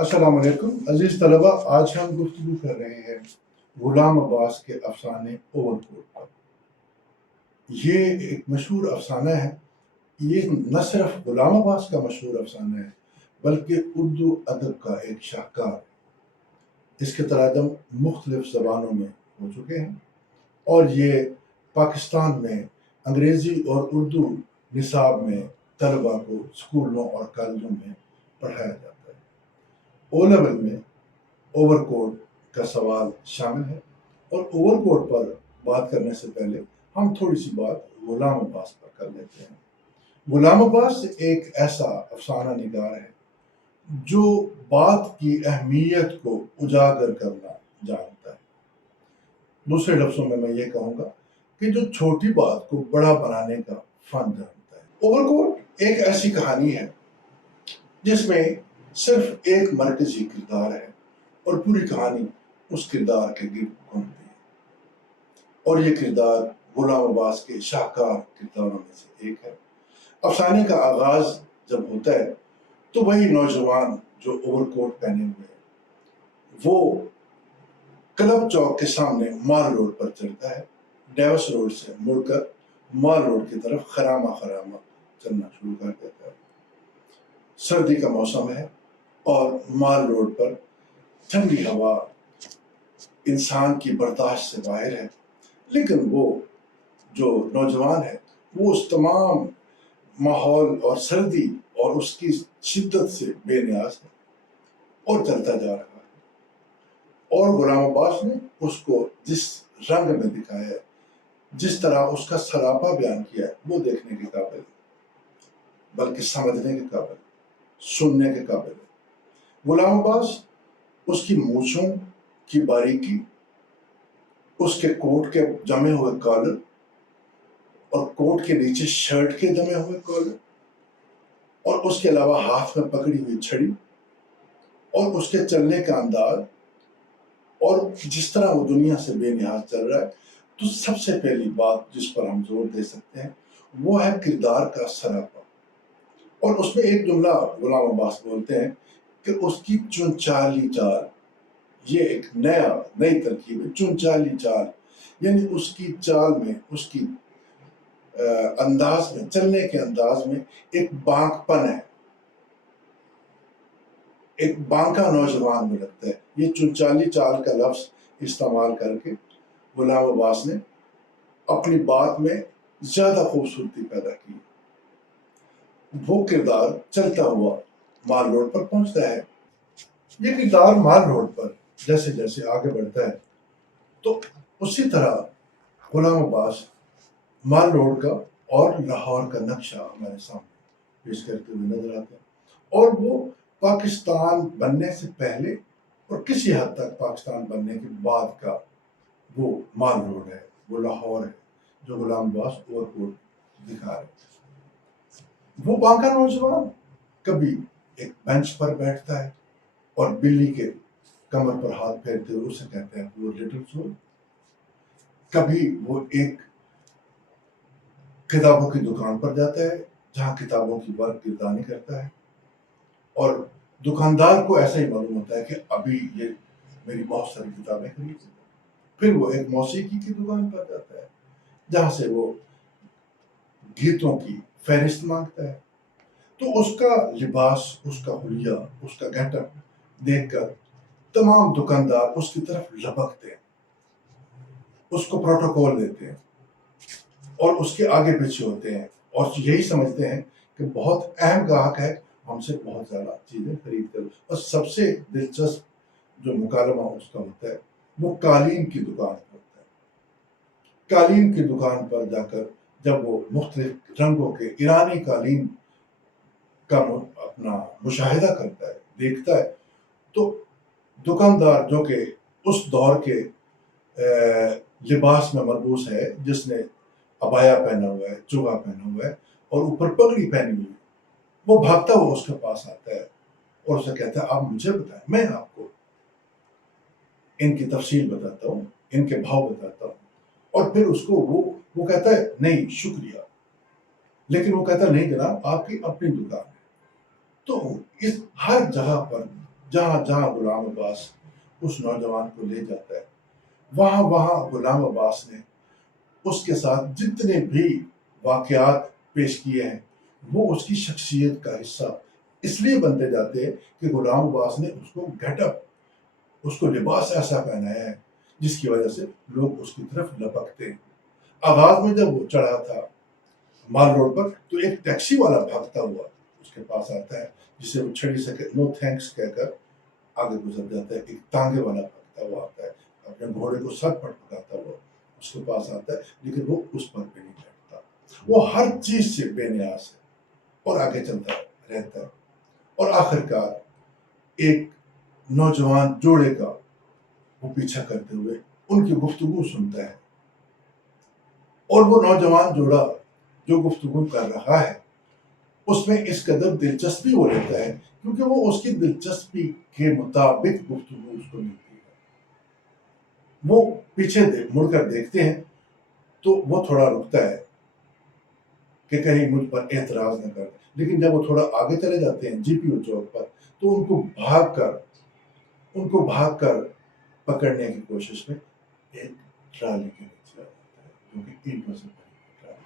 السلام علیکم عزیز طلبہ، آج ہم گفتگو کر رہے ہیں غلام عباس کے افسانے اوور کوٹ پر۔ یہ ایک مشہور افسانہ ہے۔ یہ نہ صرف غلام عباس کا مشہور افسانہ ہے بلکہ اردو ادب کا ایک شاہکار ہے۔ اس کے تراجم مختلف زبانوں میں ہو چکے ہیں اور یہ پاکستان میں انگریزی اور اردو نصاب میں طلبہ کو اسکولوں اور کالجوں میں پڑھایا جاتا ہے۔ او لیول میں اوور کوٹ کا سوال شامل ہے، اور اوور کوٹ پر بات کرنے سے پہلے ہم تھوڑی سی بات غلام عباس پر کر لیتے ہیں۔ غلام عباس ایک ایسا افسانہ نگار ہے جو بات کی اہمیت کو اجاگر کرنا جانتا ہے۔ دوسرے لفظوں میں یہ کہوں گا کہ جو چھوٹی بات کو بڑا بنانے کا فن جانتا ہے۔ اوور کوٹ ایک ایسی کہانی ہے جس میں صرف ایک مرکزی کردار ہے اور پوری کہانی اس کردار کے گرد گھومتی ہے، اور یہ کردار غلام عباس کے شاہکار کرداروں میں سے ایک ہے۔ افسانے کا آغاز جب ہوتا ہے تو وہی نوجوان جو اوور کوٹ پہنے ہوئے ہے وہ کلب چوک کے سامنے مال روڈ پر چلتا ہے، ڈیوس روڈ سے مڑ کر مال روڈ کی طرف خرامہ خرامہ چلنا شروع کر دیتا ہے۔ سردی کا موسم ہے اور مال روڈ پر ٹھنڈی ہوا انسان کی برداشت سے باہر ہے، لیکن وہ جو نوجوان ہے وہ اس تمام ماحول اور سردی اور اس کی شدت سے بے نیاز ہے اور چلتا جا رہا ہے۔ اور غلام عباس نے اس کو جس رنگ میں دکھایا ہے، جس طرح اس کا سراپا بیان کیا ہے، وہ دیکھنے کے قابل ہے، بلکہ سمجھنے کے قابل ہے، سننے کے قابل ہے۔ غلام عباس اس کی مونچھوں کی باریکی، اس کے کوٹ کے جمے ہوئے کالر اور کوٹ کے نیچے شرٹ کے جمے ہوئے کالر، اور اس کے علاوہ ہاتھ میں پکڑی ہوئی چھڑی، اور اس کے چلنے کا انداز، اور جس طرح وہ دنیا سے بے نیاز چل رہا ہے، تو سب سے پہلی بات جس پر ہم زور دے سکتے ہیں وہ ہے کردار کا سراپا۔ اور اس میں ایک جملہ غلام عباس بولتے ہیں کہ اس کی چنچالی چال، یہ ایک نئی ترکیب ہے، چنچالی چال، یعنی اس کی چال میں، اس کی انداز میں، چلنے کے انداز میں ایک بانک پن ہے، ایک بانکا نوجوان میں لگتا ہے۔ یہ چنچالی چال کا لفظ استعمال کر کے غلام عباس نے اپنی بات میں زیادہ خوبصورتی پیدا کی۔ وہ کردار چلتا ہوا مال روڈ پر پہنچتا ہے۔ یہ کردار مال روڈ پر جیسے جیسے آگے بڑھتا ہے تو اسی طرح غلام عباس مال روڈ کا اور لاہور کا نقشہ ہمارے سامنے پیش کرتے ہوئے نظر آتے ہیں، اور وہ پاکستان بننے سے پہلے اور کسی حد تک پاکستان بننے کے بعد کا وہ مال روڈ ہے، وہ لاہور ہے جو غلام عباس اوور کوٹ دکھا رہے ہیں۔ وہ بانکا نوجوان کبھی ایک بینچ پر بیٹھتا ہے اور بلی کے کمر پر ہاتھ پھیرتے ہوئے اسے کہتے ہیں وہ لٹل سول۔ کبھی وہ ایک کتابوں کی دکان پر جاتا ہے جہاں کتابوں کی برق گردانی کرتا ہے، اور دکاندار کو ایسا ہی معلوم ہوتا ہے کہ ابھی یہ میری بہت ساری کتابیں خرید۔ پھر وہ ایک موسیقی کی دکان پر جاتا ہے جہاں سے وہ گیتوں کی فہرست مانگتا ہے۔ تو اس کا لباس، اس کا حلیہ، اس کا گیٹ اپ دیکھ کر تمام دکاندار اس کی طرف لپکتے ہیں، اس کو پروٹوکول دیتے ہیں اور اس کے آگے پیچھے ہوتے ہیں، اور یہی سمجھتے ہیں کہ بہت اہم گاہک ہے، ہم سے بہت زیادہ چیزیں خرید کر۔ اور سب سے دلچسپ جو مکالمہ اس کا ہوتا ہے وہ قالین کی دکان پر ہوتا ہے۔ قالین کی دکان پر جا کر جب وہ مختلف رنگوں کے ایرانی قالین کا اپنا مشاہدہ کرتا ہے، دیکھتا ہے، تو دکاندار جو کہ اس دور کے لباس میں ملبوس ہے، جس نے عبایا پہنا ہوا ہے، چوگا پہنا ہوا ہے اور اوپر پگڑی پہنی ہوئی ہے، وہ بھاگتا ہوا اس کے پاس آتا ہے اور اسے کہتا ہے آپ مجھے بتائیں، میں آپ کو ان کی تفصیل بتاتا ہوں، ان کے بھاؤ بتاتا ہوں۔ اور پھر اس کو وہ کہتا ہے نہیں شکریہ، لیکن وہ کہتا ہے نہیں جناب آپ کی اپنی دکان ہے۔ تو اس ہر جگہ پر جہاں جہاں غلام عباس اس نوجوان کو لے جاتا ہے، وہاں وہاں غلام عباس نے اس کے ساتھ جتنے بھی واقعات پیش کیے ہیں وہ اس کی شخصیت کا حصہ اس لیے بنتے جاتے ہیں کہ غلام عباس نے اس کو گیٹ اپ، اس کو لباس ایسا پہنایا ہے جس کی وجہ سے لوگ اس کی طرف لپکتے ہیں۔ آغاز میں جب وہ چڑھا تھا مال روڈ پر تو ایک ٹیکسی والا بھاگتا ہوا اس کے پاس آتا ہے، جسے وہ چھڑی سے نو تھینکس کہہ کر آگے گزر جاتا ہے۔ ایک تانگے والا بھاگتا ہوا آتا ہے، اپنے گھوڑے کو سر پٹکاتا ہوا اس کے پاس آتا ہے، لیکن وہ اس پر بھی نہیں بیٹھتا، وہ ہر چیز سے بے نیاز ہے اور آگے چلتا رہتا ہے، اور آخر کار ایک نوجوان جوڑے کا وہ پیچھا کرتے ہوئے ان کی گفتگو سنتا ہے، اور وہ نوجوان جوڑا جو گفتگو کر رہا ہے اس میں اس قدر دلچسپی وہ لیتا ہے کیونکہ وہ اس کی دلچسپی کے مطابق گفتگو اس کو ملتی ہے۔ وہ پیچھے مڑ کر دیکھتے ہیں تو وہ تھوڑا رکتا ہے کہ کہیں مجھ پر اعتراض نہ کر، لیکن جب وہ تھوڑا آگے چلے جاتے ہیں جی پی او چوک پر تو ان کو بھاگ کر پکڑنے کی کوشش میں ایک ٹرالی کے نیچے آ جاتا ہے جو کہ اینٹوں سے